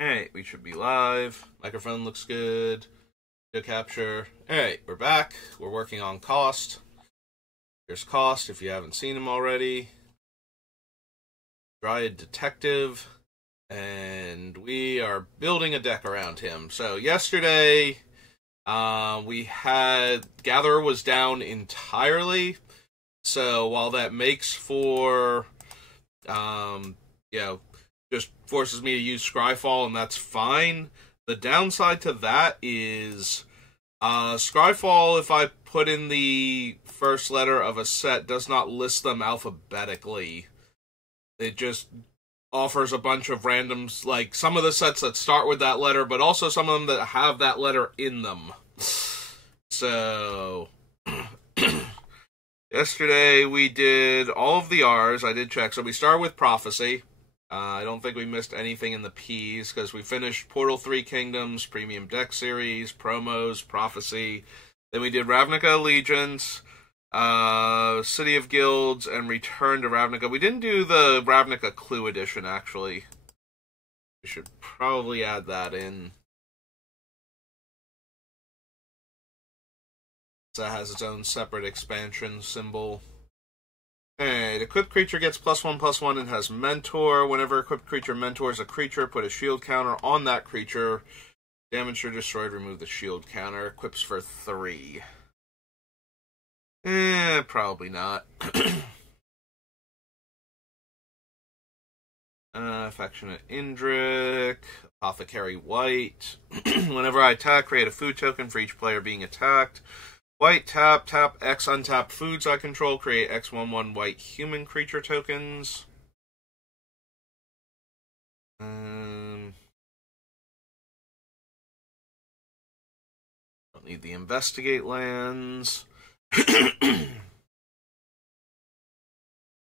Alright, we should be live. Microphone looks good. Video capture. Alright, we're back. We're working on Kaust. Here's Kaust if you haven't seen him already. Dryad Detective. And we are building a deck around him. So yesterday, we had... Gatherer was down entirely. So while that makes for... just forces me to use Scryfall, and that's fine. The downside to that is Scryfall, if I put in the first letter of a set, does not list them alphabetically. It just offers a bunch of randoms, like some of the sets that start with that letter, but also some of them that have that letter in them. So... yesterday we did all of the R's. I did check. So we started with Prophecy. I don't think we missed anything in the P's, because we finished Portal 3 Kingdoms, Premium Deck Series, Promos, Prophecy. Then we did Ravnica Allegiance, City of Guilds, and Return to Ravnica. We didn't do the Ravnica Clue Edition, actually. We should probably add that in. That has its own separate expansion symbol. Alright, equipped creature gets +1/+1 and has Mentor. Whenever equipped creature mentors a creature, put a shield counter on that creature. Damaged or destroyed, remove the shield counter. Equips for 3. Probably not. Affectionate Indrik. Apothecary White. Whenever I attack, create a food token for each player being attacked. White, tap, X untapped foods I control, create X/1/1 white human creature tokens. Don't need the investigate lands.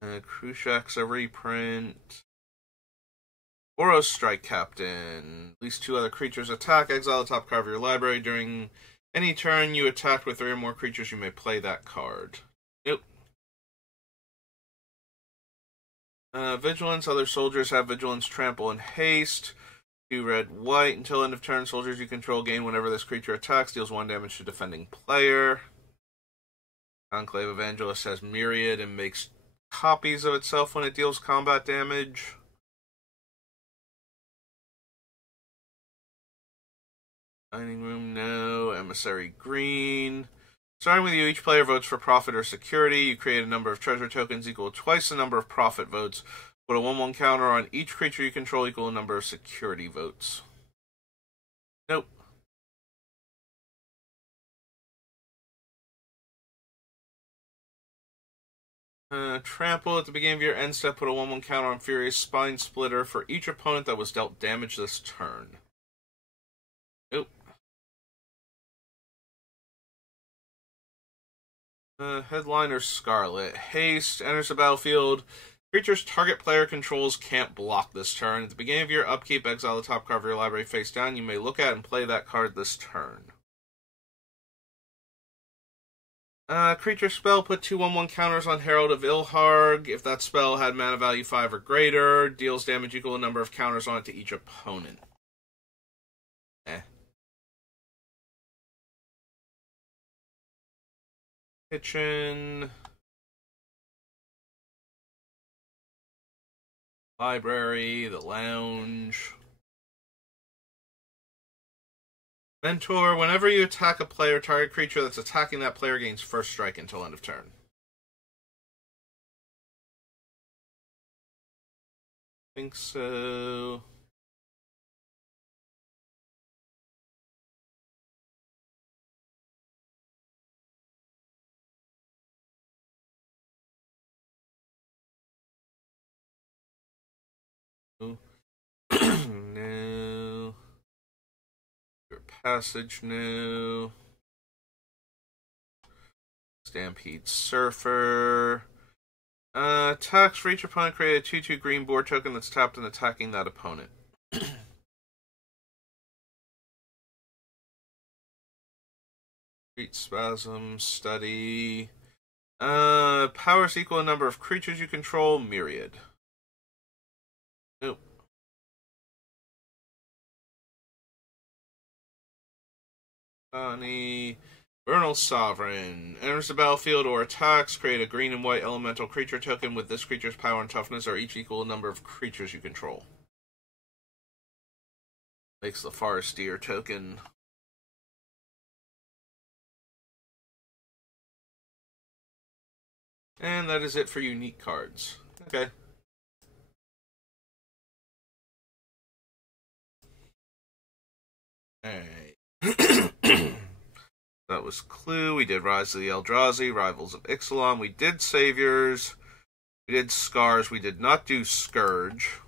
Krushak's a reprint. Boros Strike Captain. At least 2 other creatures attack, exile the top card of your library. During any turn you attack with 3 or more creatures, you may play that card. Nope. Vigilance. Other soldiers have Vigilance, Trample, and Haste. 2 red, white. Until end of turn, soldiers you control gain whenever this creature attacks. Deals 1 damage to defending player. Conclave Evangelist has Myriad and makes copies of itself when it deals combat damage. Dining Room, no. Emissary, green. Starting with you, each player votes for profit or security. You create a number of treasure tokens equal to twice the number of profit votes. Put a 1/1 counter on each creature you control equal to the number of security votes. Nope. Trample. At the beginning of your end step, put a 1/1 counter on Furious Spine Splitter for each opponent that was dealt damage this turn. Nope. Headliner Scarlet. Haste. Enters the battlefield. Creatures target player controls can't block this turn. At the beginning of your upkeep, exile the top card of your library face down. You may look at and play that card this turn. Creature spell. Put 2 1/1 counters on Herald of Ilharg. If that spell had mana value 5 or greater, deals damage equal to the number of counters on it to each opponent. Kitchen. Library, the lounge. Mentor. Whenever you attack a player, target creature that's attacking that player gains first strike until end of turn. I think so. No. Your passage, no. Stampede Surfer. Attacks for each opponent, create a 2/2 green board token that's tapped and attacking that opponent. Treat Spasm, Study. Powers equal a number of creatures you control, Myriad. Nope. Ani. Vernal Sovereign. Enters the battlefield or attacks. Create a green and white elemental creature token with this creature's power and toughness are each equal number of creatures you control. Makes the Forestier token. And that is it for unique cards. Okay. Alright. That was Clue. We did Rise of the Eldrazi, Rivals of Ixalan. We did Saviors. We did Scars. We did not do Scourge.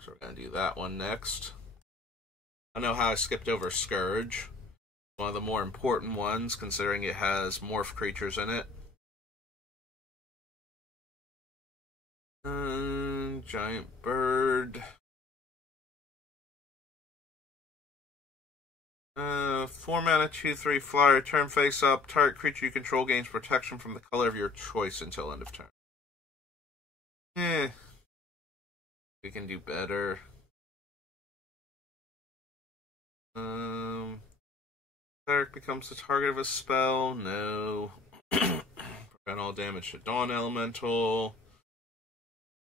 So we're going to do that one next. I don't know how I skipped over Scourge. One of the more important ones, considering it has morph creatures in it. Giant Bird. 4 mana, 2/3 flyer. Turn face up. Target creature you control gains protection from the color of your choice until end of turn. We can do better. Cleric becomes the target of a spell. No. Prevent all damage to Dawn Elemental.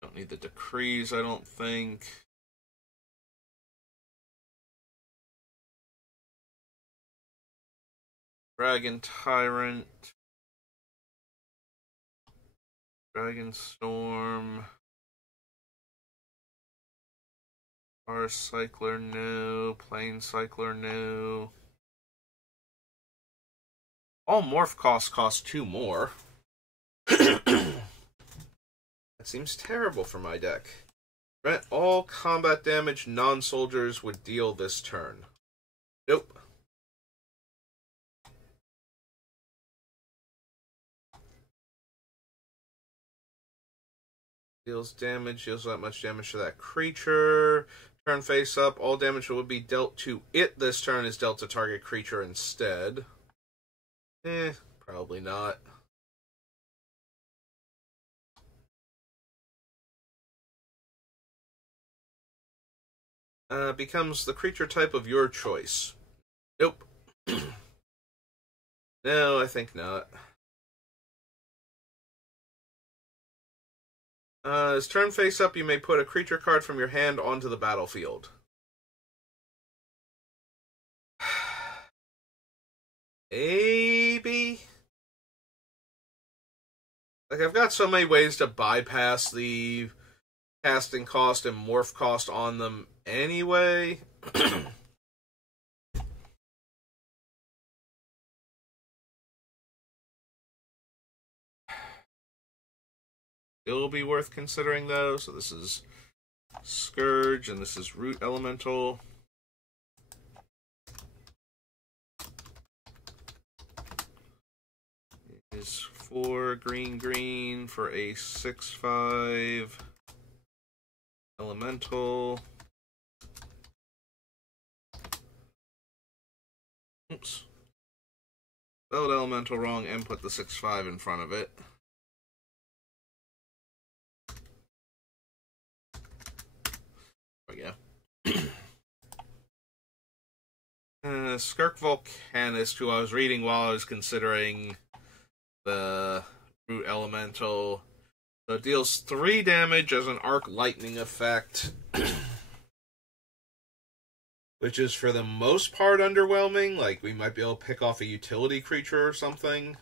Don't need the decrees, I don't think. Dragon Tyrant. Dragon Storm. Star Cycler, no. Plane Cycler, no. All morph costs cost 2 more. That seems terrible for my deck. Prevent all combat damage non-soldiers would deal this turn. Nope. Deals damage, deals that much damage to that creature. Turn face up, all damage that would be dealt to it this turn is dealt to target creature instead. Probably not. Becomes the creature type of your choice. Nope. No, I think not. As turn face up, you may put a creature card from your hand onto the battlefield. Maybe? Like, I've got so many ways to bypass the casting cost and morph cost on them anyway. It'll be worth considering, though. So this is Scourge, and this is Root Elemental. Is 4 green for a 6/5 elemental. Oops. Spelled elemental wrong and put the 6/5 in front of it. There we go. Skirk Volcanist, who I was reading while I was considering the Root Elemental. So it deals 3 damage as an Arc Lightning effect. Which is for the most part underwhelming. Like, we might be able to pick off a utility creature or something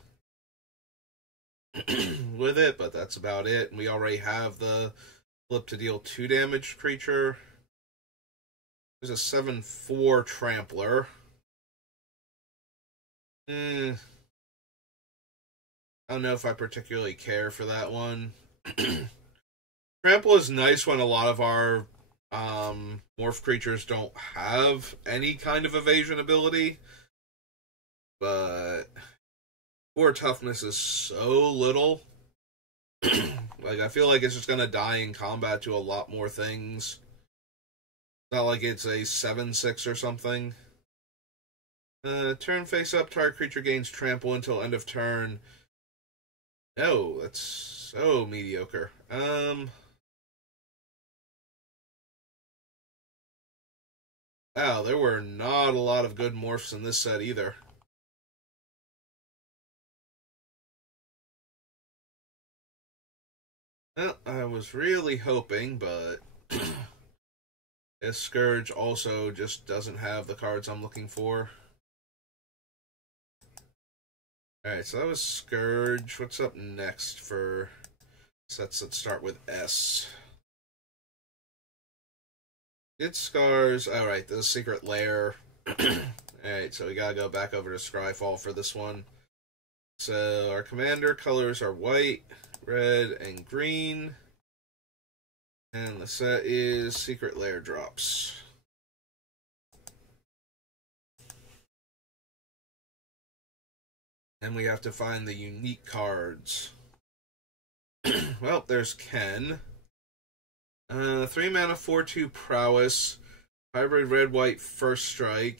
with it, but that's about it. And we already have the flip to deal 2 damage creature. There's a 7/4 Trampler. I don't know if I particularly care for that one. Trample is nice when a lot of our morph creatures don't have any kind of evasion ability, but 4 toughness is so little. Like, I feel like it's just gonna die in combat to a lot more things. It's not like it's a 7/6 or something. Turn face up, target creature gains trample until end of turn. No, that's so mediocre. I Wow, there were not a lot of good morphs in this set either. Well, I was really hoping, but this Scourge also just doesn't have the cards I'm looking for. Alright, so that was Scourge. What's up next for sets that start with S? Get Scars. Alright, the Secret Lair. Alright, so we gotta go back over to Scryfall for this one. So our commander colors are white, red, and green. And the set is Secret Lair drops. And we have to find the unique cards. Well, there's Ken. 3 mana, 4/2 prowess. Hybrid red-white first strike.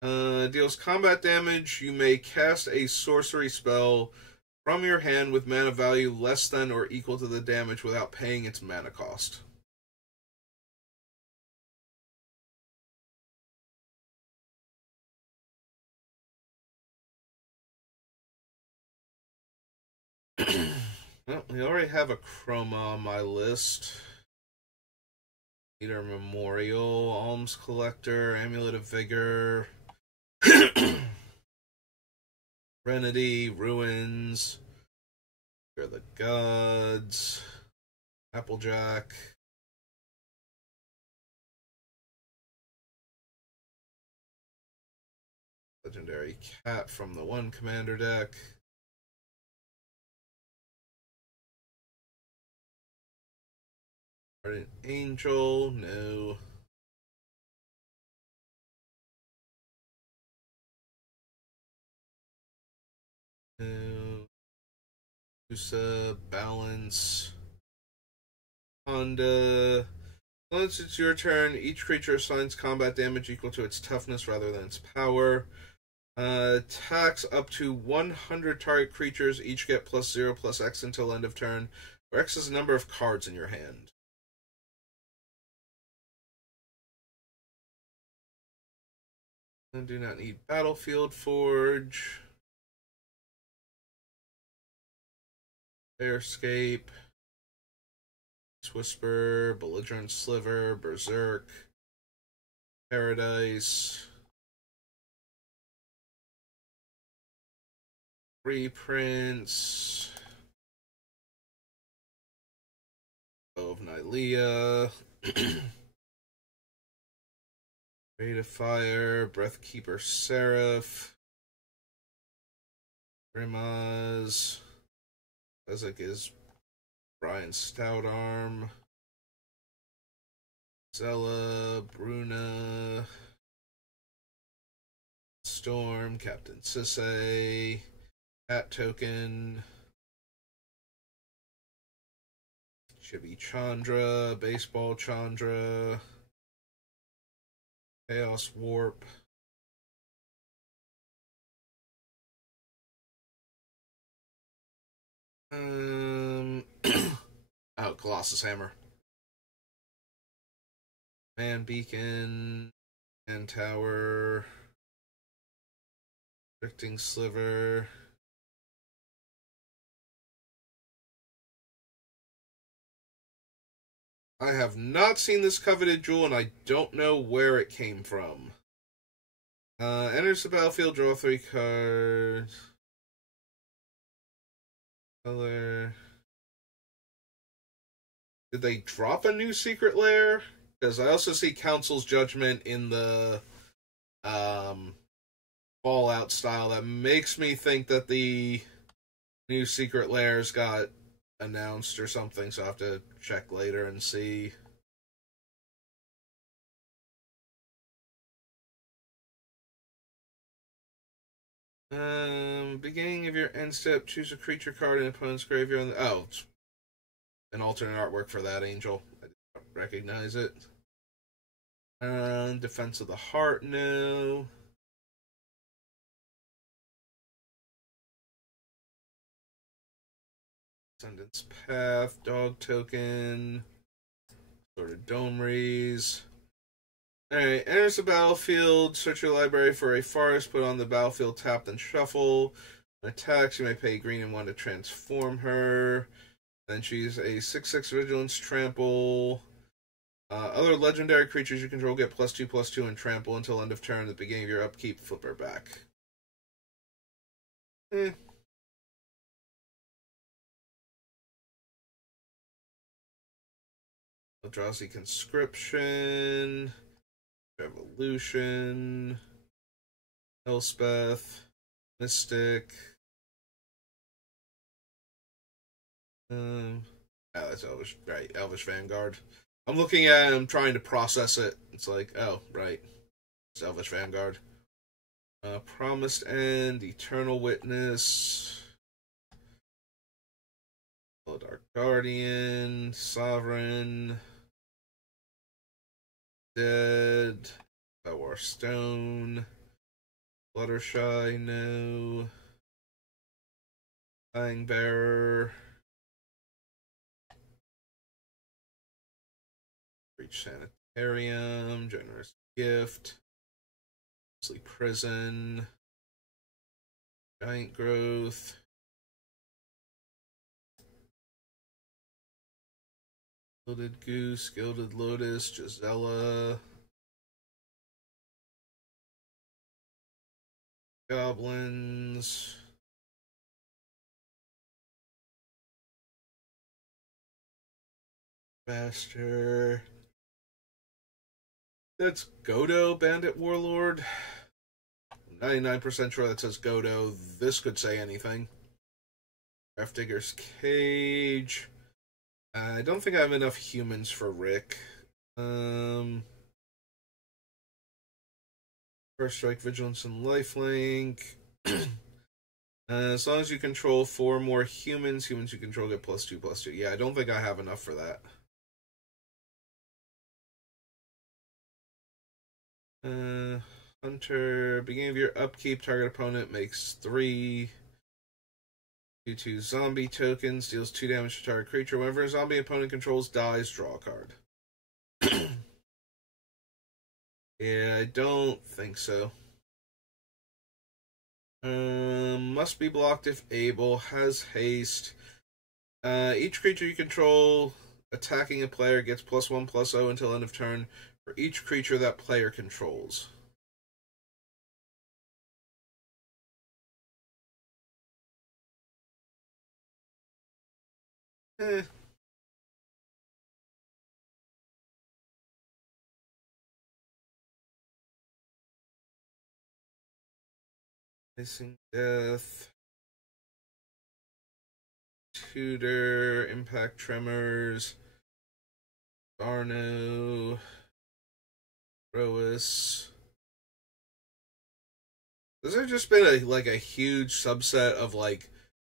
Deals combat damage. You may cast a sorcery spell from your hand with mana value less than or equal to the damage without paying its mana cost. Well, we already have a Chroma on my list. Leader Memorial, Alms Collector, Amulet of Vigor, Serenity, Ruins, Fear the Gods, Applejack. Legendary Cat from the one commander deck. Guardian Angel, no. No. Usa, Balance. Honda. Once it's your turn, each creature assigns combat damage equal to its toughness rather than its power. Attacks up to 100 target creatures, each get +0/+X until end of turn, where X is the number of cards in your hand. I do not need Battlefield Forge. Airscape. Whisper, Belligerent Sliver, Berserk, Paradise, Reprints, Bow of Nylea, Rate of Fire, Breathkeeper Seraph, Grimaz, Ezek is Brian Stoutarm, Zella, Bruna, Storm, Captain Sisay, Hat Token, Chibi Chandra, Baseball Chandra, Chaos Warp, oh, Colossus Hammer. Man Beacon, Man Tower, Restricting Sliver. I have not seen this coveted jewel, and I don't know where it came from. Enters the battlefield, draw 3 cards. Color. Did they drop a new secret lair? Because I also see Council's Judgment in the Fallout style. That makes me think that the new secret lairs got announced or something, so I'll have to check later and see. Beginning of your end step, choose a creature card in opponent's graveyard. Oh, it's an alternate artwork for that angel. I didn't recognize it. Defense of the Heart, no. Ascendant's Path, Dog Token, Sword of Domries, Alright, enters the battlefield, search your library for a forest, put on the battlefield, tap, then shuffle. When attacks, you may pay green and 1 to transform her. Then she's a 6/6 Vigilance Trample. Other legendary creatures you control get +2/+2 and trample until end of turn. At the beginning of your upkeep, flip her back. Eh. Eldrazi Conscription. Revolution. Elspeth. Mystic. That's Elvish, right? Elvish Vanguard. I'm looking at it, I'm trying to process it. It's like, oh, right. It's Elvish Vanguard. Promised End, Eternal Witness, Dark Guardian, Sovereign, Dead, War Stone, Fluttershy, no. Dying Bearer, Breach Sanitarium, Generous Gift, Sleep Prison, Giant Growth, Gilded Goose, Gilded Lotus, Gisela, Goblins, Master. That's Godo, Bandit Warlord. I'm 99% sure that says Godo. This could say anything. Digger's Cage. I don't think I have enough humans for Rick. First Strike, Vigilance, and Lifelink. As long as you control 4 more humans you control get +2/+2. Yeah, I don't think I have enough for that. Hunter, beginning of your upkeep, target opponent makes 3 2/2 zombie tokens, deals 2 damage to target creature. Whenever a zombie opponent controls dies, draw a card. Yeah, I don't think so. Must be blocked if able, has haste. Each creature you control attacking a player gets +1/+0 until end of turn for each creature that player controls. Eh. Missing Death. Tutor, Impact Tremors, Arno, Roas. Has there just been a huge subset of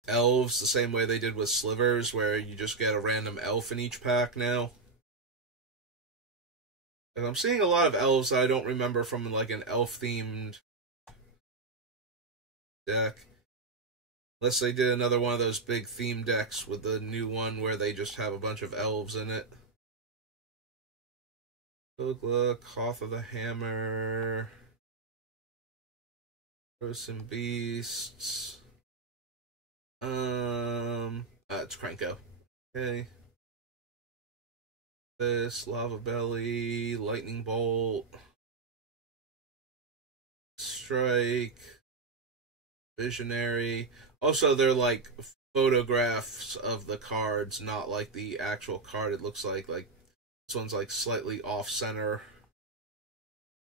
elves the same way they did with Slivers, where you just get a random elf in each pack now? And I'm seeing a lot of elves that I don't remember from an elf themed deck. Unless they did another one of those big theme decks with the new one where they just have a bunch of elves in it. Ogla, Cough of the Hammer, Frozen Beasts. It's Cranko. Okay. This, Lava Belly, Lightning Bolt, Strike, Visionary. Also, they're photographs of the cards, not the actual card. It looks like this one's slightly off center.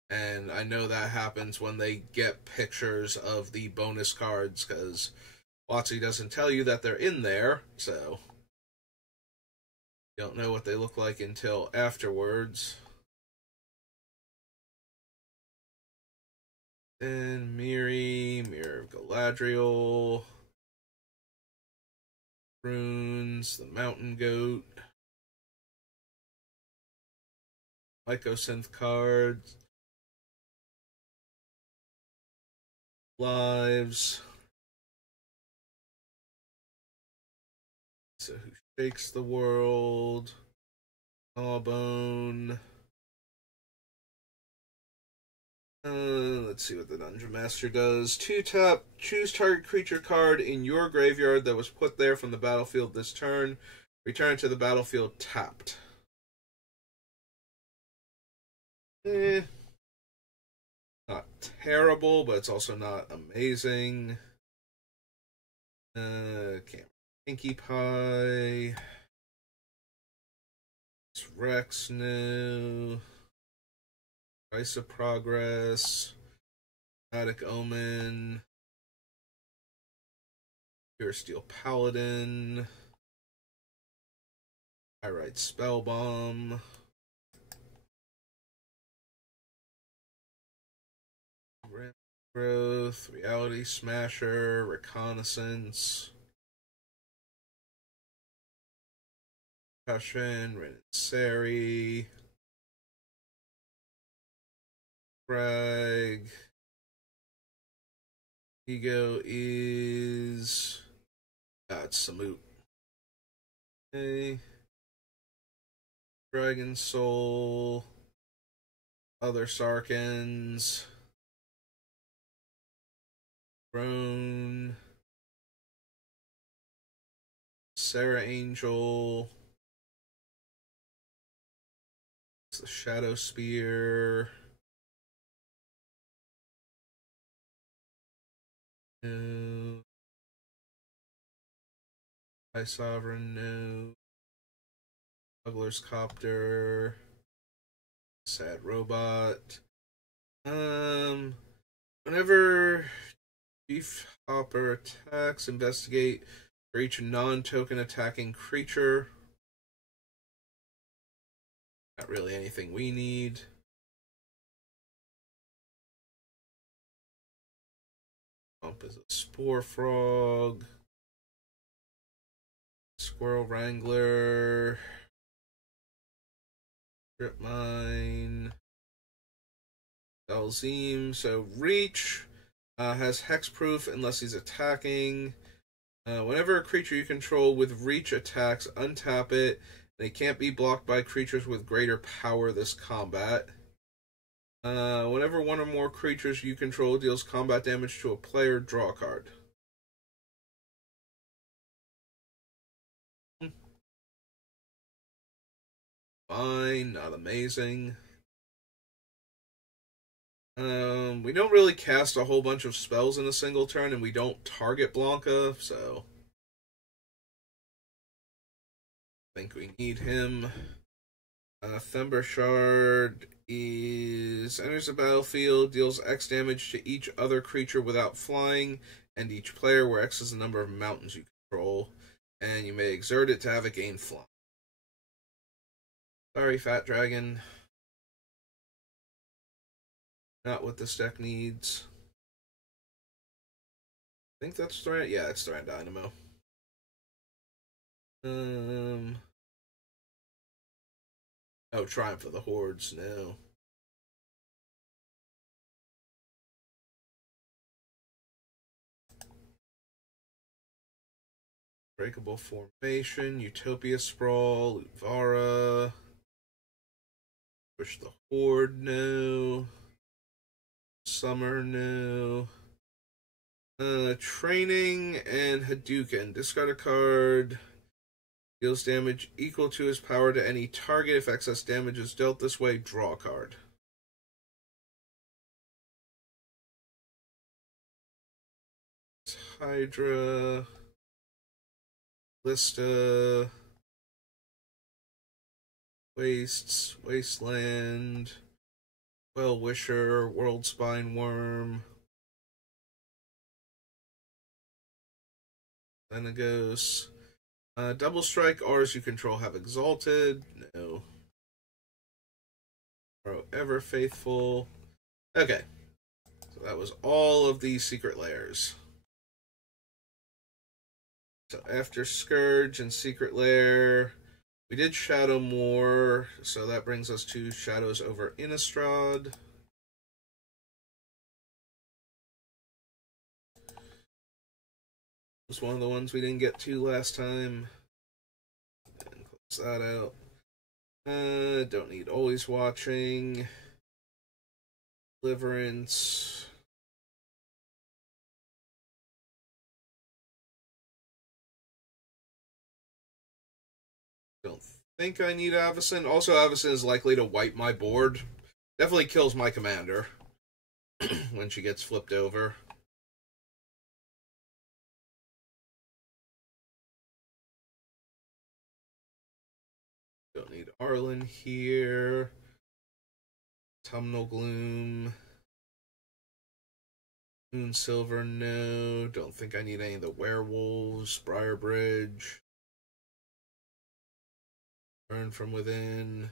And I know that happens when they get pictures of the bonus cards, because WotC doesn't tell you that they're in there, so you don't know what they look like until afterwards. Then Mirror of Galadriel, Runes, the Mountain Goat, Mycosynth cards, Lives. So who shakes the world? Jawbone. Let's see what the Dungeon Master does. 2-tap, choose target creature card in your graveyard that was put there from the battlefield this turn. Return to the battlefield tapped. Not terrible, but it's also not amazing. Pinkie Pie. It's Rex, no. Price of Progress. Attic Omen. Pure Steel Paladin. Pyrite Spellbomb. Ramp Growth. Reality Smasher. Reconnaissance. Percussion. Renaissari. Frag. Ego is... it's Samut. Okay. Dragon Soul. Other Sarkans. Throne. Sarah Angel. It's the Shadow Spear. No. High Sovereign, no. Juggler's Copter. Sad Robot. Whenever Chief Hopper attacks, investigate for each non-token attacking creature. Not really anything we need. Pump is a Spore Frog. Squirrel Wrangler. Strip Mine. Dalzim. So Reach has Hexproof unless he's attacking. Whenever a creature you control with Reach attacks, untap it. They can't be blocked by creatures with greater power this combat. Whenever one or more creatures you control deals combat damage to a player, draw a card. Fine, not amazing. We don't really cast a whole bunch of spells in a single turn, and we don't target Blanca, so I think we need him. Thember Shard enters the battlefield, deals X damage to each other creature without flying, and each player, where X is the number of mountains you control, and you may exert it to have it gain flying. Sorry, Fat Dragon. Not what this deck needs. I think that's Thran. Yeah, it's Thran Dynamo. Oh, Triumph of the Hordes, no. Breakable Formation, Utopia Sprawl, Uvara. Push the Horde, no. Summer, no. Training and Hadouken. Discard a card. Deals damage equal to his power to any target. If excess damage is dealt this way, draw a card. Hydra. Lista. Wastes. Wasteland. Well-Wisher. World Spine Worm. Xenagos. Double Strike. Ours you control have Exalted. No. Ever Faithful. Okay. So that was all of the secret layers. So after Scourge and Secret Lair, we did Shadow more, so that brings us to Shadows over Innistrad. Was one of the ones we didn't get to last time. And close that out. Don't need Always Watching. Deliverance. Don't think I need Avacyn. Also, Avacyn is likely to wipe my board. Definitely kills my commander when she gets flipped over. Don't need Arlen here. Autumnal Gloom. Moon Silver, no. Don't think I need any of the werewolves. Briar Bridge. Burn from Within.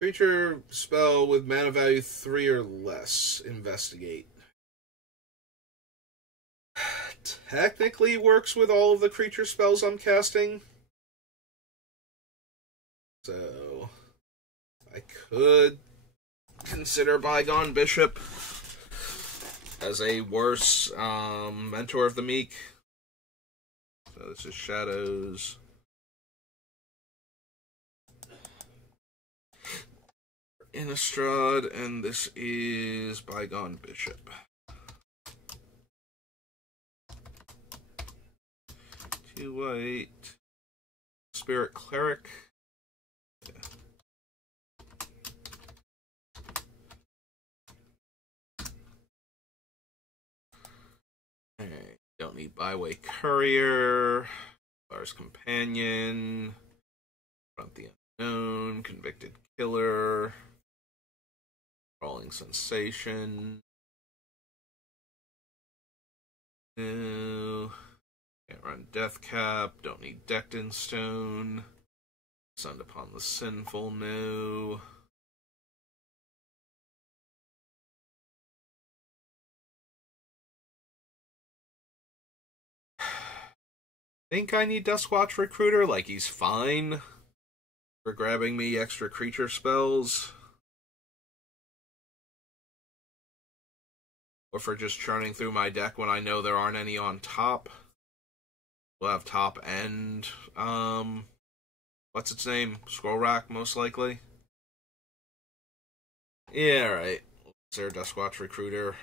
Creature spell with mana value 3 or less. Investigate. Technically works with all of the creature spells I'm casting. So I could consider Bygone Bishop as a worse Mentor of the Meek. So this is Shadows. Innistrad, and this is Bygone Bishop. 2 white. Spirit Cleric. Yeah. Alright, don't need Byway Courier. Lars Companion. Front the Unknown. Convicted Killer. Crawling Sensation. No. Can't run Death Cap. Don't need Decton Stone. Sunned Upon the Sinful. No. Think I need Duskwatch Recruiter. Like, he's fine for grabbing me extra creature spells. Or for just churning through my deck when I know there aren't any on top. We'll have top and, what's its name? Scroll Rack, most likely. Yeah, right. Is there a Duskwatch Recruiter?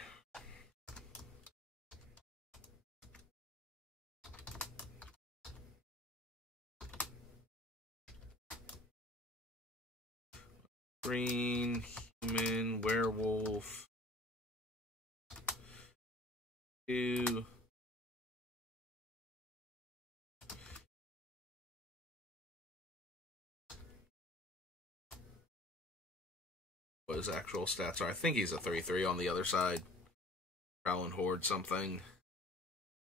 Green, human, werewolf. 2. What his actual stats are. I think he's a 3/3 on the other side. Prowling Horde something.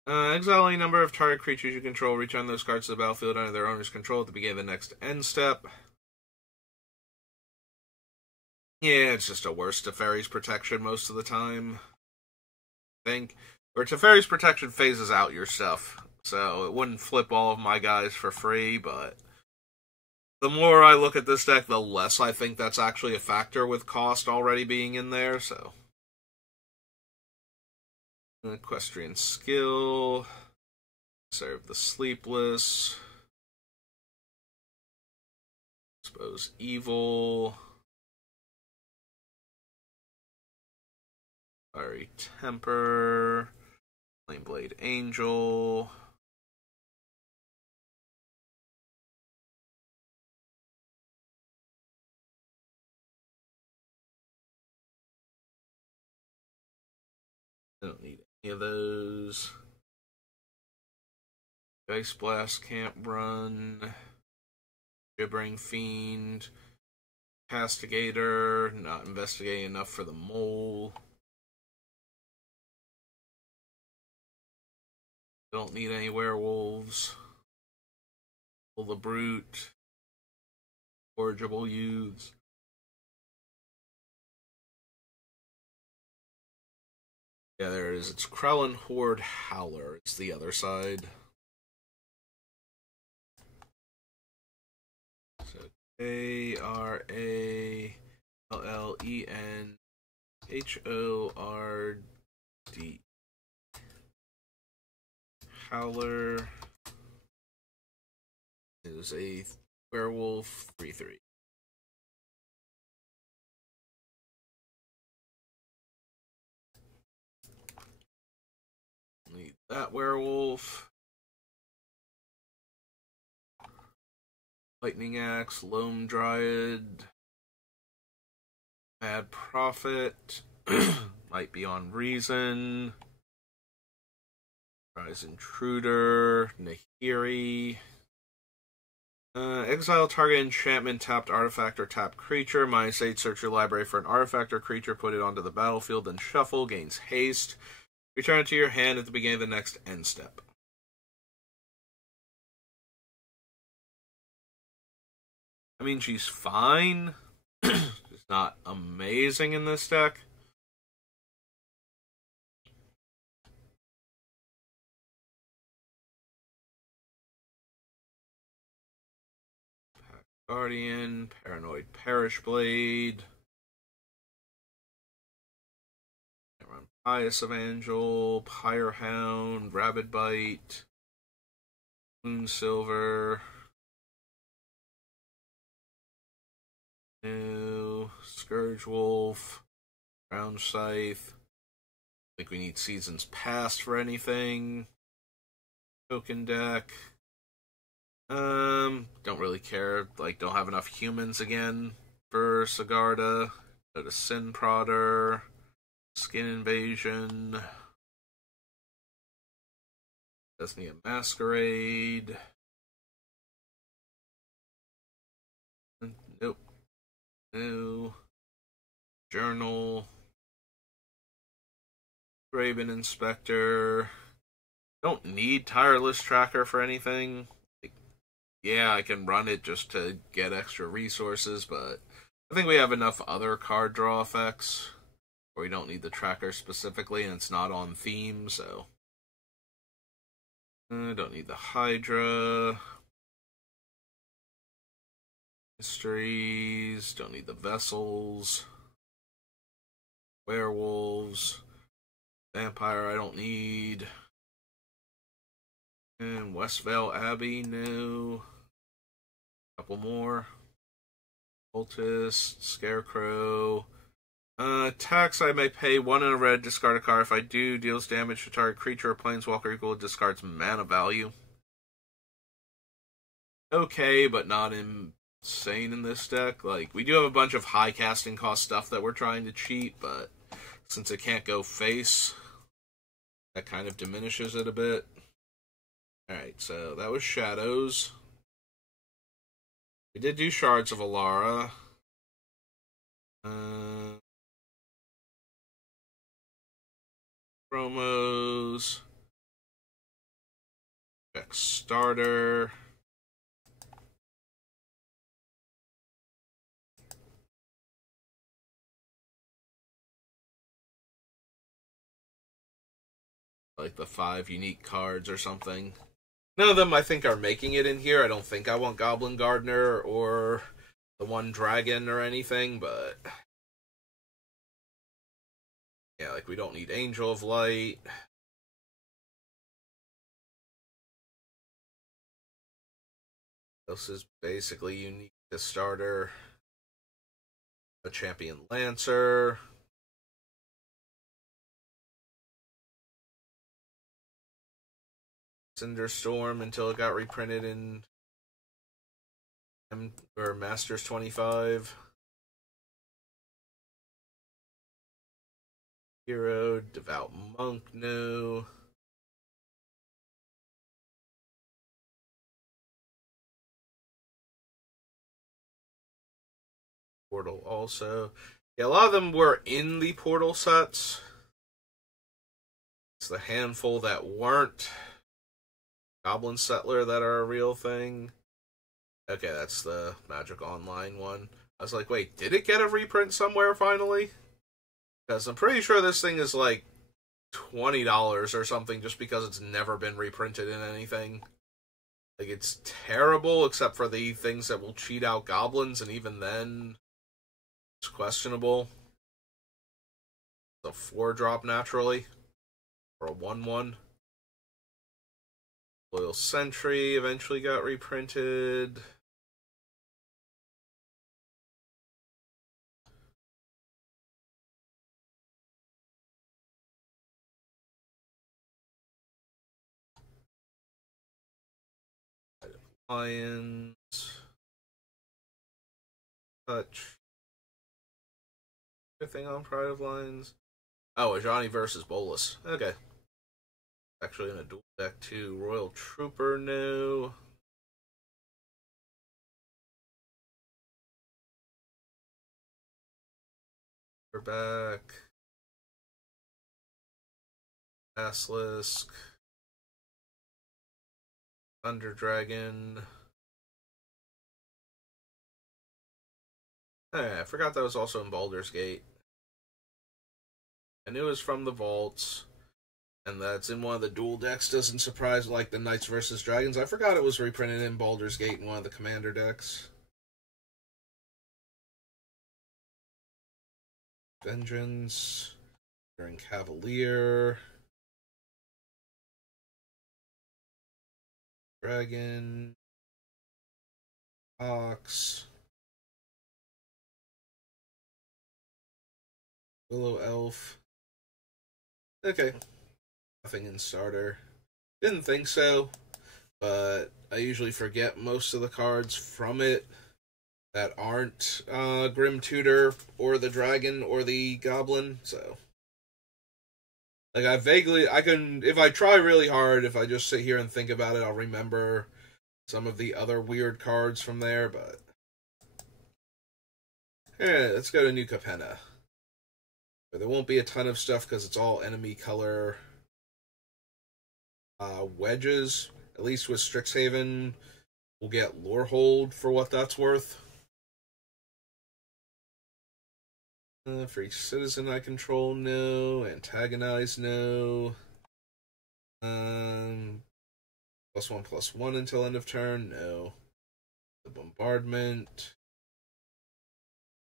Exile any number of target creatures you control. Return those cards to the battlefield under their owner's control at the beginning of the next end step. Yeah, it's just a worse Teferi's Protection most of the time. I think. Or Teferi's Protection phases out your stuff. So it wouldn't flip all of my guys for free, but the more I look at this deck, the less I think that's actually a factor with cost already being in there, so. Equestrian Skill. Serve the Sleepless. Expose Evil. Fiery Temper. Flame Blade Angel. I don't need any of those. Ice Blast can't run. Gibbering Fiend. Castigator. Not investigating enough for the mole. Don't need any werewolves. Pull the Brute. Forageable Youths. Yeah, there it is. It's Krellin Horde Howler. It's the other side. So ARALLENHORD. Howler is a werewolf 3/3. that werewolf. Lightning Axe, Loam Dryad, Mad Prophet, might be on Reason, Rise Intruder, Nahiri. Exile target enchantment, tapped artifact or tapped creature. -8, search your library for an artifact or creature, put it onto the battlefield, then shuffle, gains haste. Return it to your hand at the beginning of the next end step. I mean, she's fine. She's not amazing in this deck. Guardian, Paranoid Parish Blade, Pious Evangel, Pyrehound, Rabid Bite, Moonsilver, New, Scourge Wolf, Ground Scythe. I think we need Seasons Past for anything. Token deck. Don't really care. Like, don't have enough humans again for Sigarda. Go to Sin Prodder. Skin Invasion. Destiny of Masquerade. Nope. No. Journal. Graven Inspector. Don't need Tireless Tracker for anything. Yeah, I can run it just to get extra resources, but I think we have enough other card draw effects where we don't need the tracker specifically, and it's not on theme, so I don't need the Hydra. Mysteries, don't need the Vessels. Werewolves. Vampire, I don't need. And Westvale Abbey, no. Couple more. Cultist, Scarecrow. Tax, I may pay 1 in a red, discard a card. If I do, deals damage to target creature or planeswalker equal to discards mana value. Okay, but not insane in this deck. Like, we do have a bunch of high casting cost stuff that we're trying to cheat, but since it can't go face, that kind of diminishes it a bit. Alright, so that was Shadows. We did do Shards of Alara. Promos. Deck starter. Like the 5 unique cards or something. None of them, I think, are making it in here. I don't think I want Goblin Gardener or the one dragon or anything, but yeah, like we don't need Angel of Light. This is basically unique to starter. A Champion Lancer. Cinderstorm until it got reprinted in Masters 25. Hero, Devout Monk, no. Portal also. Yeah, a lot of them were in the Portal sets. It's the handful that weren't. Goblin Settler that are a real thing. Okay, that's the Magic Online one. I was like, wait, did it get a reprint somewhere finally? Because I'm pretty sure this thing is like $20 or something just because it's never been reprinted in anything. Like, it's terrible except for the things that will cheat out goblins, and even then, it's questionable. It's a 4-drop naturally. Or a 1/1. Loyal Sentry eventually got reprinted. Lions. Touch. Anything on Pride of Lions? Oh, Ajani versus Bolus. Okay. Actually in a dual deck too. Royal Trooper, no. We're back. Basilisk. Thunder Dragon. I forgot that was also in Baldur's Gate. I knew it was from the vaults, and that's in one of the dual decks. Doesn't surprise, like the Knights versus Dragons. I forgot it was reprinted in Baldur's Gate in one of the Commander decks. Vengeance. During Cavalier. Dragon. Ox. Willow Elf. Okay. Nothing in starter. Didn't think so, but I usually forget most of the cards from it that aren't Grim Tutor or the Dragon or the Goblin, so. Like, I can, if I try really hard, if I just sit here and think about it, I'll remember some of the other weird cards from there, but. Yeah, let's go to New Capenna. But there won't be a ton of stuff because it's all enemy color wedges. At least with Strixhaven, we'll get Lorehold for what that's worth. For each citizen I control, no. Antagonize, no. +1/+1 until end of turn, no. The Bombardment.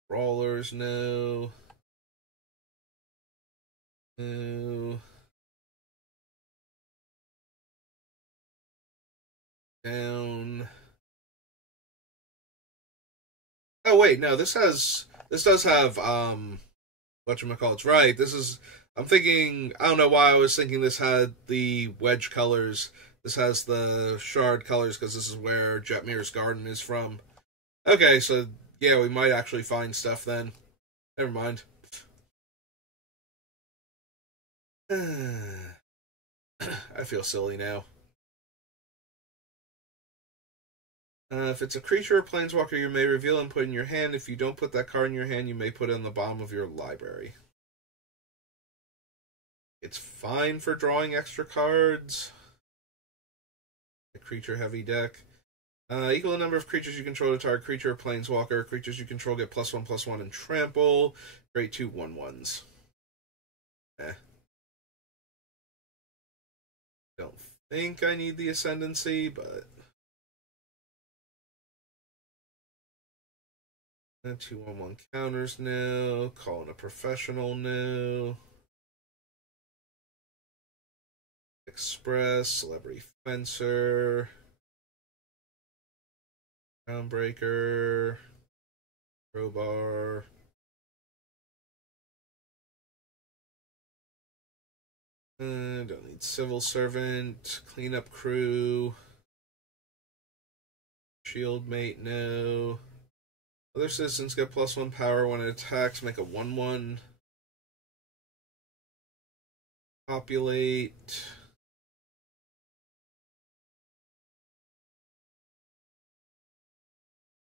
Brawlers, no. No. Down. Oh wait, no, this does have whatchamacallit's right. I'm thinking, I don't know why I was thinking this had the wedge colors. This has the shard colors because this is where Jetmir's Garden is from. Okay, so yeah, we might actually find stuff then. Never mind. I feel silly now. If it's a creature or planeswalker, you may reveal and put in your hand. If you don't put that card in your hand, you may put it on the bottom of your library. It's fine for drawing extra cards. A creature-heavy deck. Equal number of creatures you control to target creature or planeswalker. Creatures you control get +1/+1 and trample. Great 2/1/1s. Don't think I need the Ascendancy, but 2/1/1 counters now. Calling a professional now. Express, Celebrity Fencer, Groundbreaker, Crowbar. Don't need Civil Servant, Cleanup Crew, Shield Mate, no. Other citizens get +1 power when it attacks, make a 1/1. Populate.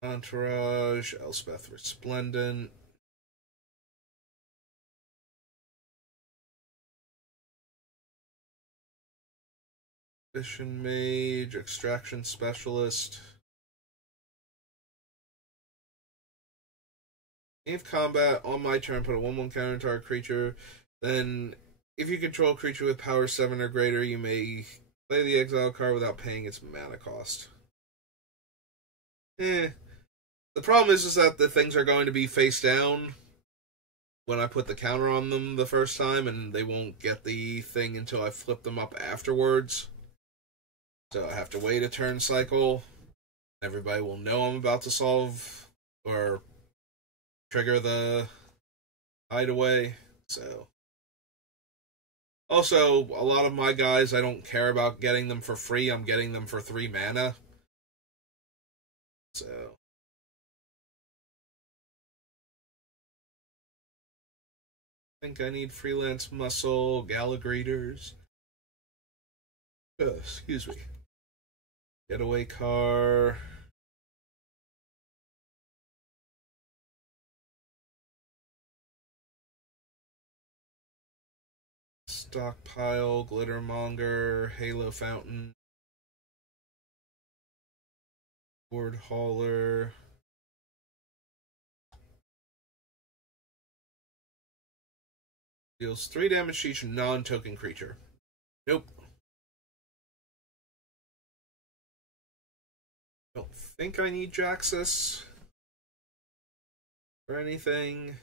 Entourage, Elspeth Resplendent. Vision Mage, Extraction Specialist. If combat, on my turn, put a 1/1 counter to our creature. Then, if you control a creature with power 7 or greater, you may play the exile card without paying its mana cost. The problem is that the things are going to be face down when I put the counter on them the first time, and they won't get the thing until I flip them up afterwards. So I have to wait a turn cycle. Everybody will know I'm about to solve or trigger the hideaway. So also, a lot of my guys, I don't care about getting them for free. I'm getting them for 3 mana. So I think I need freelance muscle, Galagrators. Excuse me. Getaway car. Stockpile, Glittermonger, Halo Fountain, Board Hauler. Deals 3 damage to each non-token creature. Nope. Don't think I need Jaxus or anything.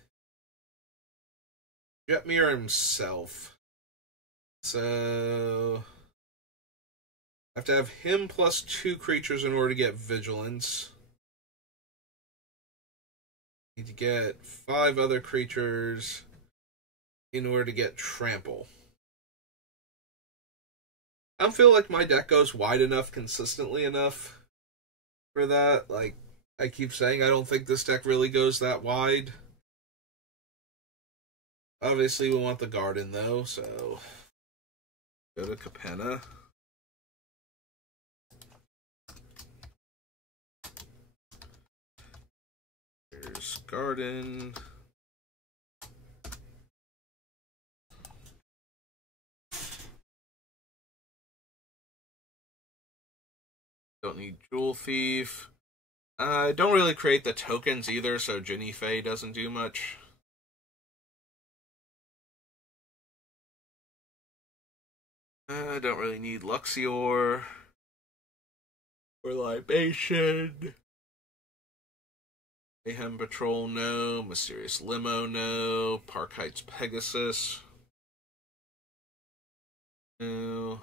Jetmir himself. So I have to have him plus 2 creatures in order to get Vigilance. Need to get 5 other creatures in order to get Trample. I don't feel like my deck goes wide enough consistently enough for that. Like I keep saying, I don't think this deck really goes that wide. Obviously, we want the Garden, though, so go to Capenna. There's Garden. Don't need Jewel Thief. I don't really create the tokens either, so Ginny Fae doesn't do much. I don't really need Luxior or Libation. Mayhem Patrol, no. Mysterious Limo, no. Park Heights Pegasus, no.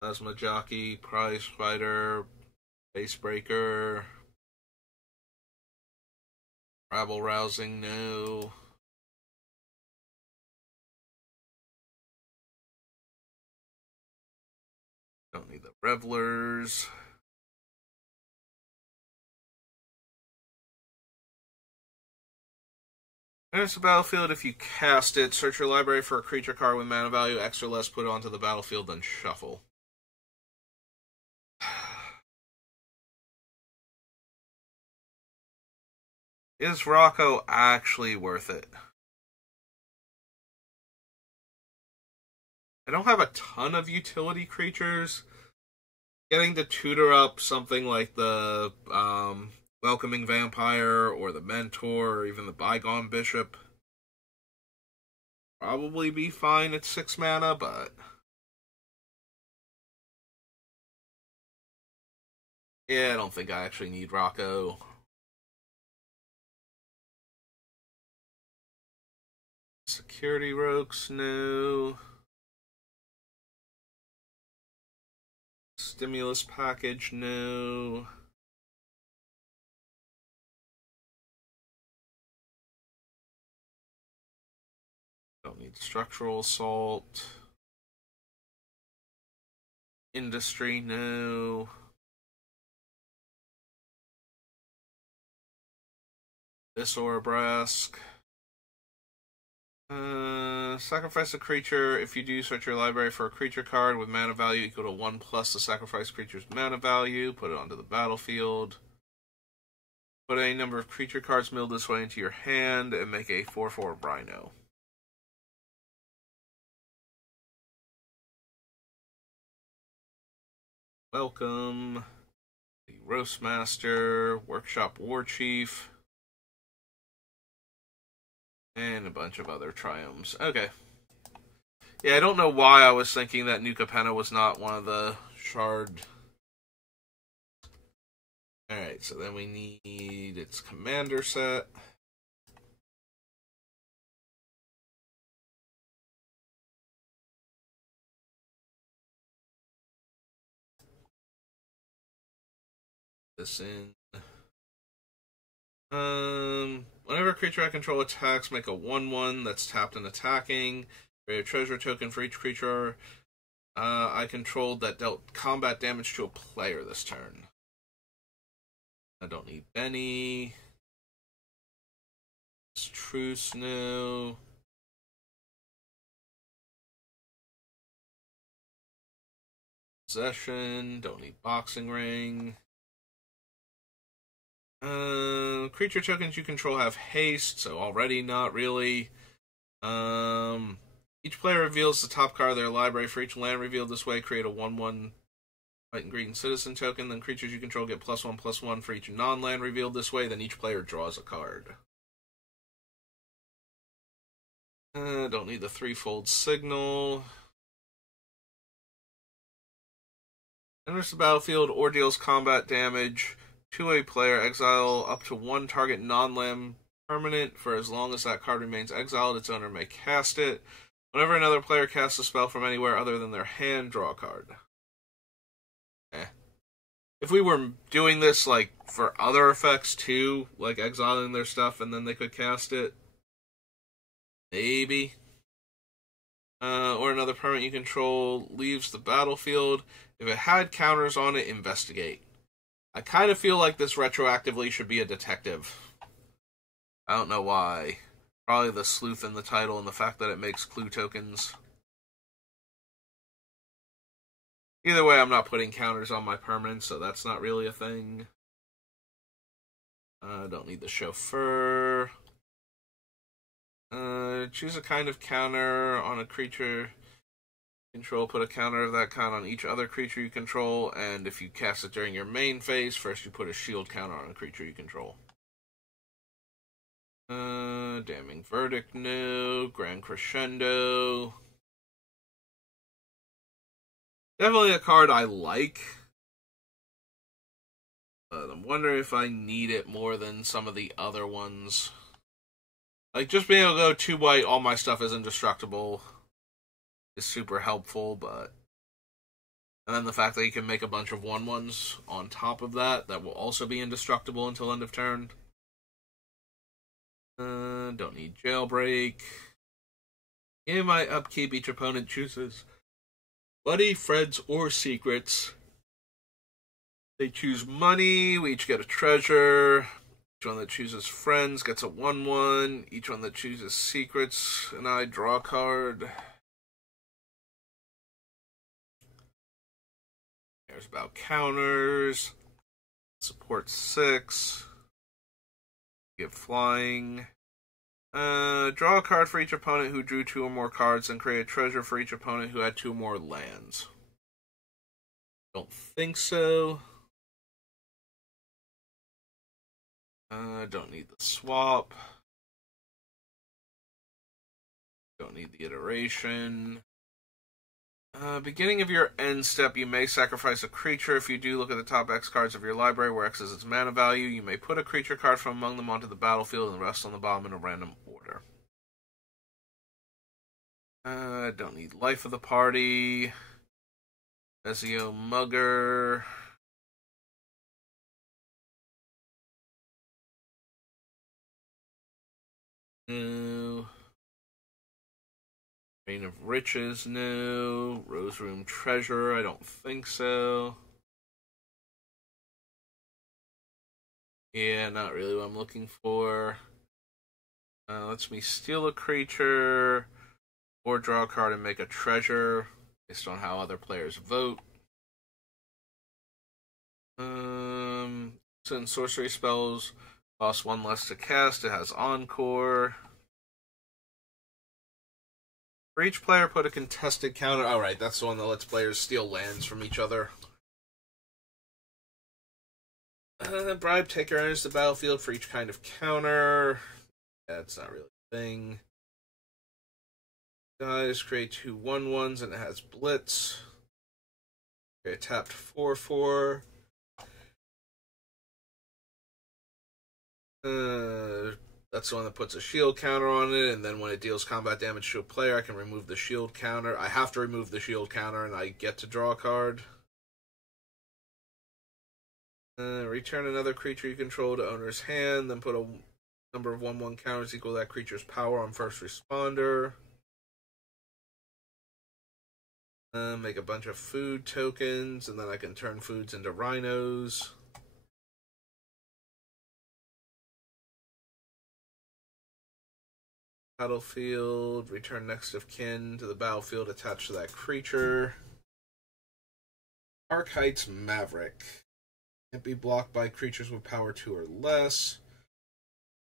Plasma Jockey, Prize Fighter, Facebreaker, Rabble Rousing, no. Don't need the Revelers. Enters the battlefield. If you cast it, search your library for a creature card with mana value X or less, put it onto the battlefield, then shuffle. Is Rocco actually worth it? I don't have a ton of utility creatures. Getting to tutor up something like the Welcoming Vampire or the Mentor or even the Bygone Bishop probably be fine at 6 mana, but yeah, I don't think I actually need Rocco. Security Rogues, no. Stimulus Package, no. Don't need Structural Assault. Industry, no. This Orabrask. Sacrifice a creature. If you do, search your library for a creature card with mana value equal to 1 plus the sacrificed creature's mana value. Put it onto the battlefield. Put a number of creature cards milled this way into your hand and make a 4/4 Rhino. Welcome. The Roastmaster, Workshop Warchief, and a bunch of other triumphs. Okay. Yeah, I don't know why I was thinking that New Capenna was not one of the shard. Alright, so then we need its commander set. This in. Whenever a creature I control attacks, make a 1/1 that's tapped and attacking. Create a treasure token for each creature I controlled that dealt combat damage to a player this turn. I don't need Benny. Truce, no. Possession, don't need Boxing Ring. Creature tokens you control have haste, so already not really. Each player reveals the top card of their library. For each land revealed this way, create a 1/1 Fight and Greeting Citizen token. Then creatures you control get +1/+1 for each non-land revealed this way. Then each player draws a card. Don't need the threefold signal. Enters the battlefield or deals combat damage to a player. Exile up to one target non-land permanent. For as long as that card remains exiled, its owner may cast it. Whenever another player casts a spell from anywhere other than their hand, draw a card. If we were doing this like for other effects too, like exiling their stuff and then they could cast it, maybe. Or another permanent you control leaves the battlefield. If it had counters on it, investigate. I kind of feel like this retroactively should be a detective. I don't know why. Probably the sleuth in the title and the fact that it makes clue tokens. Either way, I'm not putting counters on my permanents, so that's not really a thing. Don't need the chauffeur. Choose a kind of counter on a creature control. Put a counter of that kind on each other creature you control, and if you cast it during your main phase, first you put a shield counter on a creature you control. Damning Verdict, no. Grand Crescendo. Definitely a card I like. But I'm wondering if I need it more than some of the other ones. Like, just being able to go 2 white, all my stuff is indestructible, is super helpful, but... And then the fact that you can make a bunch of 1/1s on top of that, that will also be indestructible until end of turn. Don't need Jailbreak. In my upkeep, each opponent chooses Money, Friends, or Secrets. They choose money, we each get a treasure. Each one that chooses Friends gets a 1/1. Each one that chooses Secrets, and I draw a card. There's about counters. Support 6. Give flying. Draw a card for each opponent who drew 2 or more cards, and create a treasure for each opponent who had 2 or more lands. Don't think so. Don't need the swap. Don't need the iteration. Beginning of your end step, you may sacrifice a creature. If you do, look at the top X cards of your library, where X is its mana value. You may put a creature card from among them onto the battlefield and the rest on the bottom in a random order. Don't need Life of the Party. Ezio Mugger. No. Reign of Riches, no. Rose Room Treasure, I don't think so. Yeah, not really what I'm looking for. Lets me steal a creature, or draw a card and make a treasure, based on how other players vote. Since sorcery spells cost 1 less to cast, it has Encore. For each player, put a contested counter. Alright, that's the one that lets players steal lands from each other. Bribe taker enters the battlefield for each kind of counter. That's not really a thing. Guys, create 2 1/1s and it has Blitz. Okay, tapped 4/4. That's the one that puts a shield counter on it, and then when it deals combat damage to a player, I can remove the shield counter. I have to remove the shield counter, and I get to draw a card. Return another creature you control to owner's hand, then put a number of 1/1 counters equal to that creature's power on first responder. Make a bunch of food tokens, and then I can turn foods into rhinos. Battlefield, return next of kin to the battlefield attached to that creature. Archeight's Maverick. Can't be blocked by creatures with power 2 or less.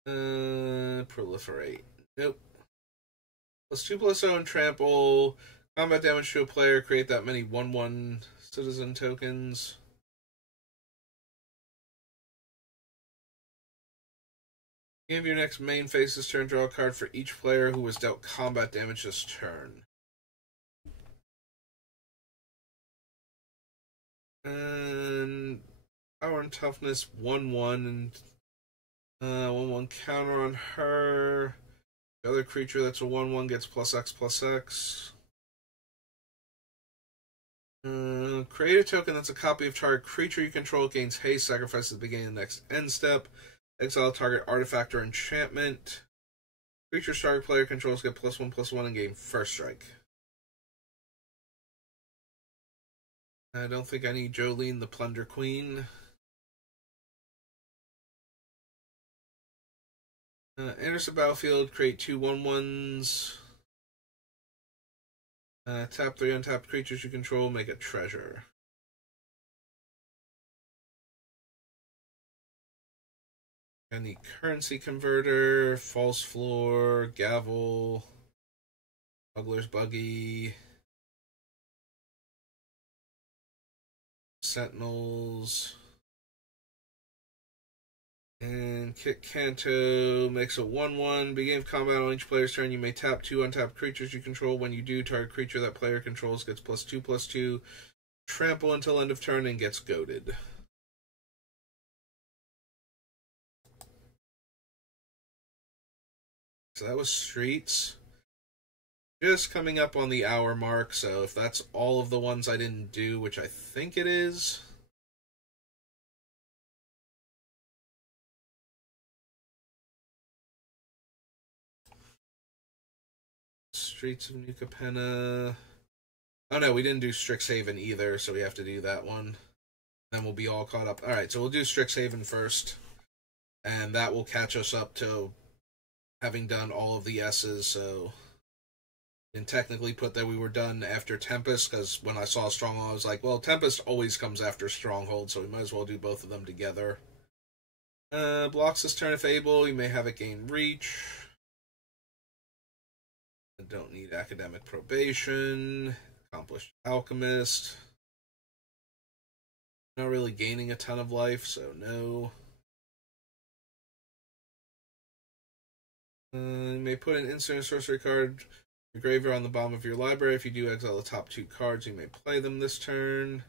Proliferate. Nope. +2/+0 and trample. Combat damage to a player. Create that many 1/1 citizen tokens. Give your next main phase this turn. Draw a card for each player who was dealt combat damage this turn. And power and toughness 1/1 and 1/1 counter on her. The other creature that's a 1/1 gets +X/+X. Create a token that's a copy of target creature you control, gains haste, sacrifice at the beginning of the next end step. Exile target artifact or enchantment. Creature target player controls get +1/+1 and gain first strike. I don't think I need Jolene the Plunder Queen. Enters the battlefield, create 2 1/1s. Tap 3 untapped creatures you control, make a treasure. Any currency converter, false floor, gavel, Smuggler's Buggy, Sentinels, and Kit Kanto makes a 1/1. Beginning of combat on each player's turn, you may tap 2 untapped creatures you control. When you do, target creature that player controls gets +2/+2. Trample until end of turn and gets goaded. So that was Streets. Just coming up on the hour mark, so if that's all of the ones I didn't do, which I think it is. Streets of New Capenna. Oh no, we didn't do Strixhaven either, so we have to do that one. Then we'll be all caught up. Alright, so we'll do Strixhaven first. And that will catch us up to having done all of the S's, so and technically put that we were done after Tempest, because when I saw Stronghold, I was like, well, Tempest always comes after Stronghold, so we might as well do both of them together. Blocks this turn if able, you may have it gain reach. I don't need Academic Probation. Accomplished Alchemist. Not really gaining a ton of life, so no. You may put an instant or sorcery card in your graveyard on the bottom of your library. If you do, exile the top 2 cards. You may play them this turn.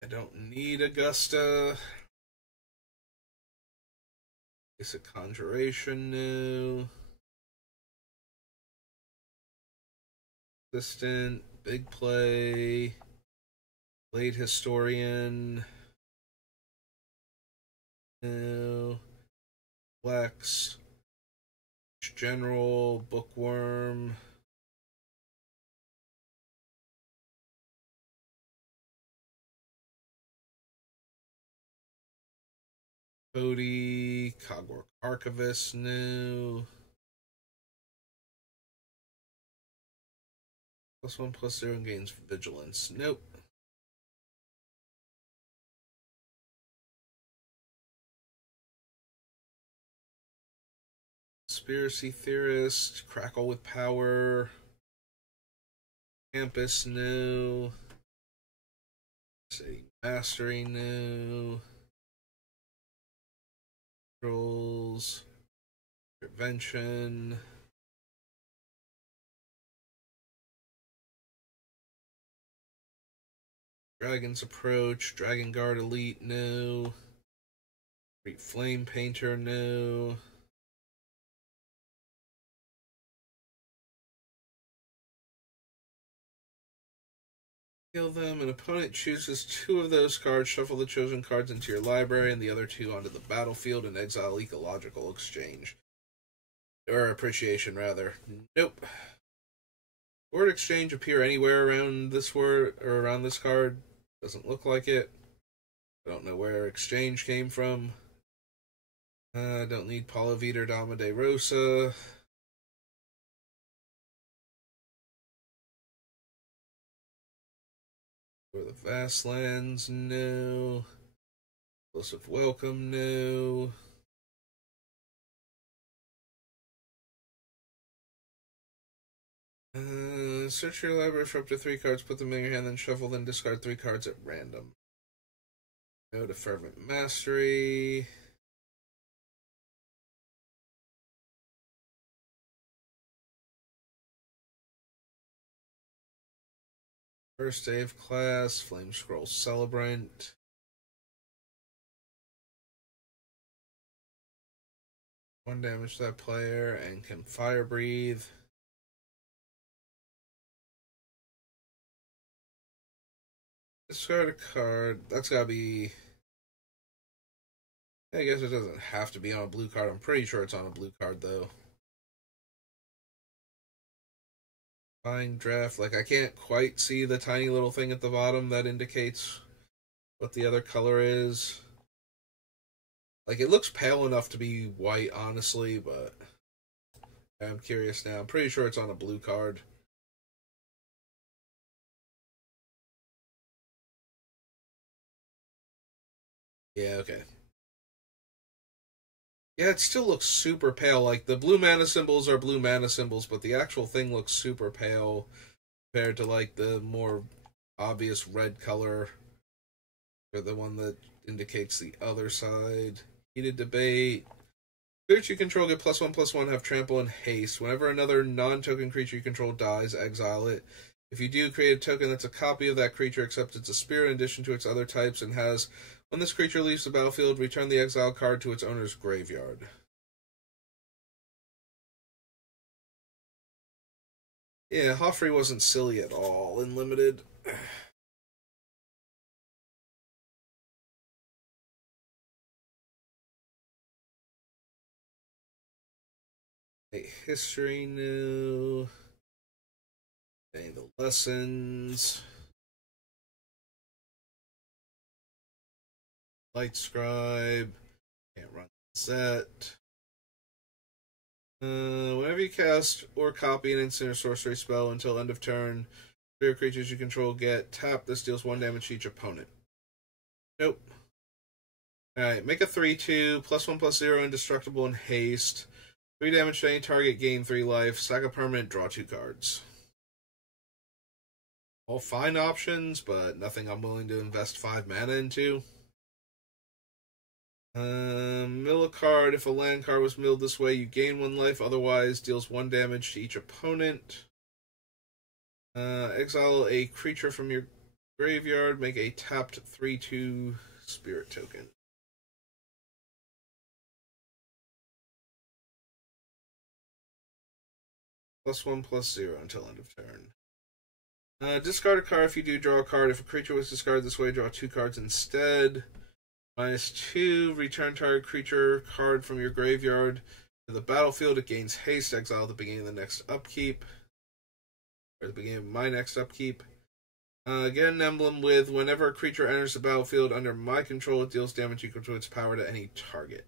I don't need Augusta. Basic Conjuration, no. Assistant, Big Play, Glade Historian, no. Flex, General, Bookworm. Cody, Cogwork Archivist, no. +1/+0 and gains Vigilance. Nope. Conspiracy Theorist, Crackle with Power. Campus, no. City Mastery, no. Controls. Prevention. Dragon's Approach, Dragon Guard Elite, no. Great Flame Painter, no. Kill them. An opponent chooses 2 of those cards, shuffle the chosen cards into your library, and the other 2 onto the battlefield and exile Ecological Exchange. Or Appreciation, rather. Nope. Word exchange appear anywhere around this word or around this card? Doesn't look like it. I don't know where exchange came from. I don't need Polyvita Dama de Rosa. For the Vast Lands, no. Explosive Welcome, no. Search your library for up to 3 cards, put them in your hand, then shuffle, then discard 3 cards at random. Go to Fervent Mastery. First day of class, Flame Scroll Celebrant. One damage to that player and can Fire Breathe. Discard a card. That's gotta be. I guess it doesn't have to be on a blue card. I'm pretty sure it's on a blue card though. Buying draft. Like I can't quite see the tiny little thing at the bottom that indicates what the other color is. Like it looks pale enough to be white, honestly, but I'm curious now. I'm pretty sure it's on a blue card. Yeah, okay. Yeah, it still looks super pale. Like the blue mana symbols are blue mana symbols, but the actual thing looks super pale compared to like the more obvious red color or the one that indicates the other side. Heated debate. Creatures you control get +1/+1, have trample and haste. Whenever another non-token creature you control dies, exile it. If you do, create a token that's a copy of that creature, except it's a spirit in addition to its other types, and has, when this creature leaves the battlefield, return the exile card to its owner's graveyard. Yeah, Hoffrey wasn't silly at all in Limited. Hey, history new. Any the lessons. Light Scribe. Can't run set. Whenever you cast or copy an instant or sorcery spell until end of turn, spirit creatures you control get tapped. This deals 1 damage to each opponent. Nope. Alright, make a 3/2, +1/+0, indestructible, and haste. 3 damage to any target, gain 3 life. Sack a permanent, draw 2 cards. All fine options, but nothing I'm willing to invest 5 mana into. Mill a card. If a land card was milled this way, you gain 1 life. Otherwise, deals 1 damage to each opponent. Exile a creature from your graveyard. Make a tapped 3/2 spirit token. +1/+0 until end of turn. Discard a card if you do draw a card. If a creature was discarded this way, draw 2 cards instead. -2, return target creature card from your graveyard to the battlefield. It gains haste, exile at the beginning of the next upkeep. Or the beginning of my next upkeep. Get an emblem with whenever a creature enters the battlefield under my control, it deals damage equal to its power to any target.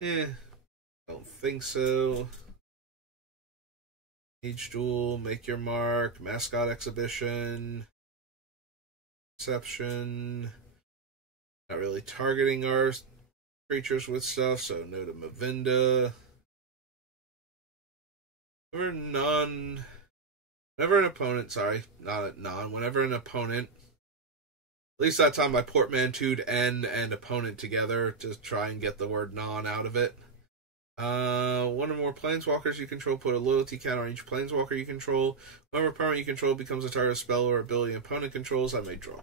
Don't think so. Age Duel, Make Your Mark, Mascot Exhibition, Exception. Not really targeting our creatures with stuff, so no to Mavinda. Whenever an opponent, whenever an opponent, at least that time I portmanteaued N and opponent together to try and get the word non out of it. 1 or more planeswalkers you control, put a loyalty count on each planeswalker you control. Whenever permanent you control becomes a target spell or ability opponent controls, I may draw.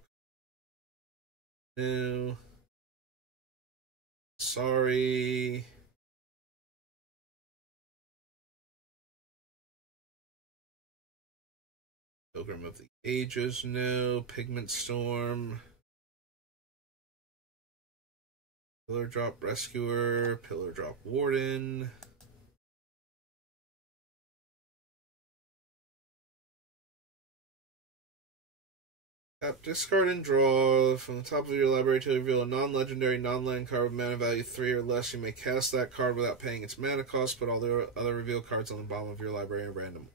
No. Sorry. Pilgrim of the Ages, no. Pigment Storm. Pillar Drop Rescuer, Pillar Drop Warden. Tap, discard, and draw. From the top of your library to reveal a non-legendary, non-land card with mana value 3 or less. You may cast that card without paying its mana cost. Put all the other reveal cards on the bottom of your library at random.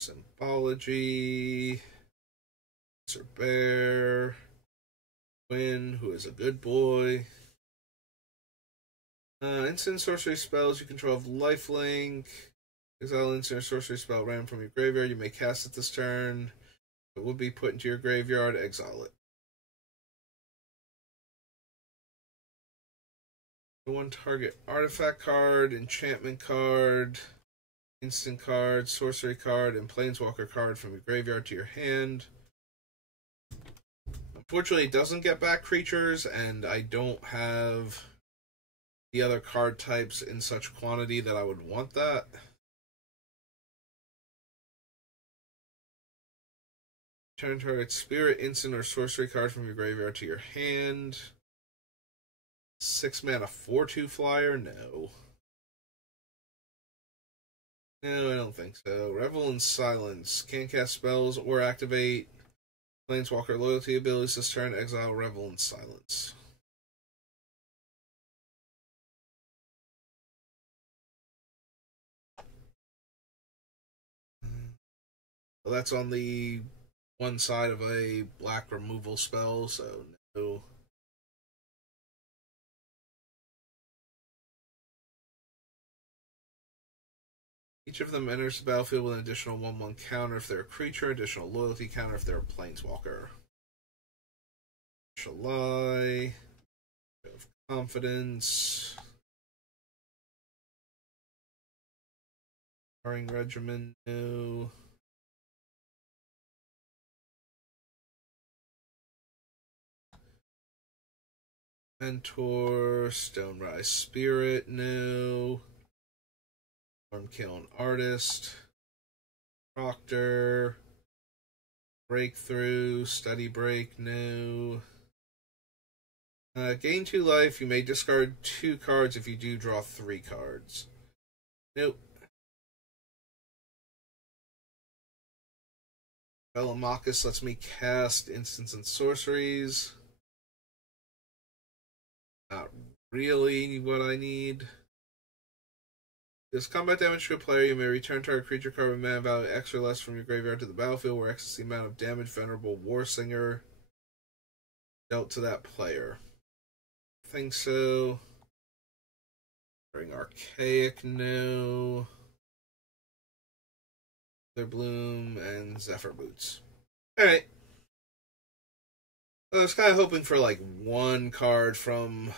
Symbology. Sir Bear. Quinn, who is a good boy. Instant sorcery spells. You control lifelink. Exile instant sorcery spell random from your graveyard. You may cast it this turn. It will be put into your graveyard. Exile it. One target artifact card, enchantment card, instant card, sorcery card, and planeswalker card from your graveyard to your hand. Unfortunately, it doesn't get back creatures, and I don't have the other card types in such quantity that I would want that. Turn target spirit, instant, or sorcery card from your graveyard to your hand. 6 mana 4/2 flyer? No. No, I don't think so. Revel in Silence. Can't cast spells or activate Planeswalker loyalty abilities this turn. Exile Revel in Silence. Well, that's on the one side of a black removal spell, so no. Each of them enters the battlefield with an additional 1/1 counter if they're a creature, additional loyalty counter if they're a planeswalker. Shalai. Of Confidence. Sparring Regimen, no. Mentor, Stonerise Spirit, no. Stormkiln Artist, Proctor, Breakthrough, Study Break, no. Gain 2 life, you may discard 2 cards if you do draw 3 cards. Nope. Velamachus lets me cast instants and sorceries. Not really what I need. Does combat damage to a player, you may return target creature card with mana value X or less from your graveyard to the battlefield, where X is the amount of damage Venerable Warsinger dealt to that player. I think so. Bring Archaic, no. Bloom and Zephyr Boots. Alright. I was kind of hoping for like one card from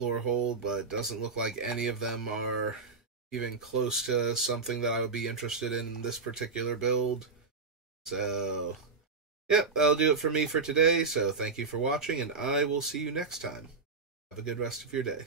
Lorehold, but it doesn't look like any of them are even close to something that I would be interested in this particular build. So, yep, that'll do it for me for today. So thank you for watching, and I will see you next time. Have a good rest of your day.